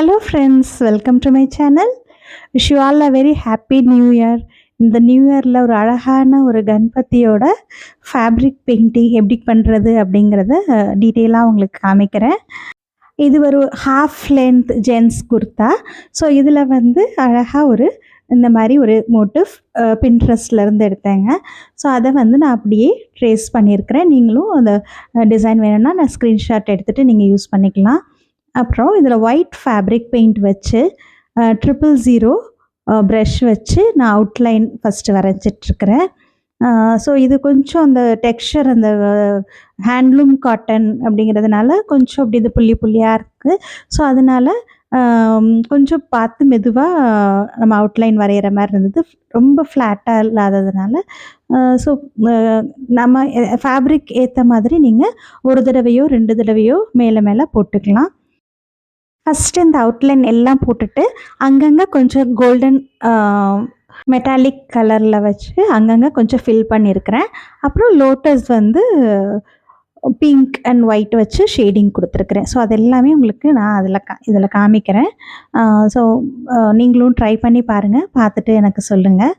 Hello friends, welcome to my channel. Wish you all a very happy new year. இந்த new இயரில் ஒரு அழகான ஒரு கணபதியோட ஃபேப்ரிக் பெயிண்டிங் எப்படி பண்ணுறது அப்படிங்கிறத டீட்டெயிலாக உங்களுக்கு காமிக்கிறேன். இது ஒரு half length gents kurta. So இதில் வந்து அழகாக ஒரு இந்த மாதிரி ஒரு மோட்டிவ் பின்ட்ரெஸ்ட்லேருந்து எடுத்தேங்க. ஸோ அதை வந்து நான் அப்படியே ட்ரேஸ் பண்ணியிருக்கிறேன். நீங்களும் அந்த டிசைன் வேணும்னா நான் ஸ்க்ரீன்ஷாட் எடுத்துகிட்டு நீங்கள் யூஸ் பண்ணிக்கலாம். அப்புறம் இதில் ஒயிட் ஃபேப்ரிக் பெயிண்ட் வச்சு 000 ப்ரஷ் வச்சு நான் அவுட்லைன் ஃபஸ்ட்டு வரைஞ்சிட்ருக்கிறேன். ஸோ இது கொஞ்சம் அந்த டெக்ஸ்சர் அந்த ஹேண்ட்லூம் காட்டன் அப்படிங்கிறதுனால கொஞ்சம் அப்படி இது புள்ளி புள்ளியாக இருக்குது. ஸோ அதனால் கொஞ்சம் பார்த்து மெதுவாக நம்ம அவுட்லைன் வரைகிற மாதிரி இருந்தது. ரொம்ப ஃப்ளாட்டாக இல்லாததுனால ஸோ நம்ம ஃபேப்ரிக் ஏற்ற மாதிரி நீங்கள் ஒரு தடவையோ 2 தடவையோ மேலே மேலே போட்டுக்கலாம். ஃபஸ்ட்டு இந்த அவுட்லைன் எல்லாம் போட்டுட்டு அங்கங்கே கொஞ்சம் கோல்டன் மெட்டாலிக் கலரில் வச்சு அங்கங்கே கொஞ்சம் ஃபில் பண்ணியிருக்கிறேன். அப்புறம் லோட்டஸ் வந்து பிங்க் அண்ட் ஒயிட் வச்சு ஷேடிங் கொடுத்துருக்குறேன். ஸோ அது எல்லாமே உங்களுக்கு நான் இதில் காமிக்கிறேன். ஸோ நீங்களும் ட்ரை பண்ணி பாருங்கள், பார்த்துட்டு எனக்கு சொல்லுங்கள்.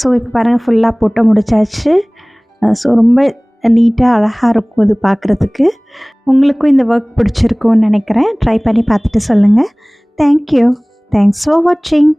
ஸோ இப்போ பாருங்கள் ஃபுல்லாக போட்டு முடிச்சாச்சு. ஸோ ரொம்ப நீட்டாக அழகாக இருக்கும் இது பார்க்குறதுக்கு. உங்களுக்கும் இந்த ஒர்க் பிடிச்சிருக்கும்னு நினைக்கிறேன். ட்ரை பண்ணி பார்த்துட்டு சொல்லுங்கள். தேங்க்யூ. தேங்க்ஸ் ஃபார் வாட்சிங்.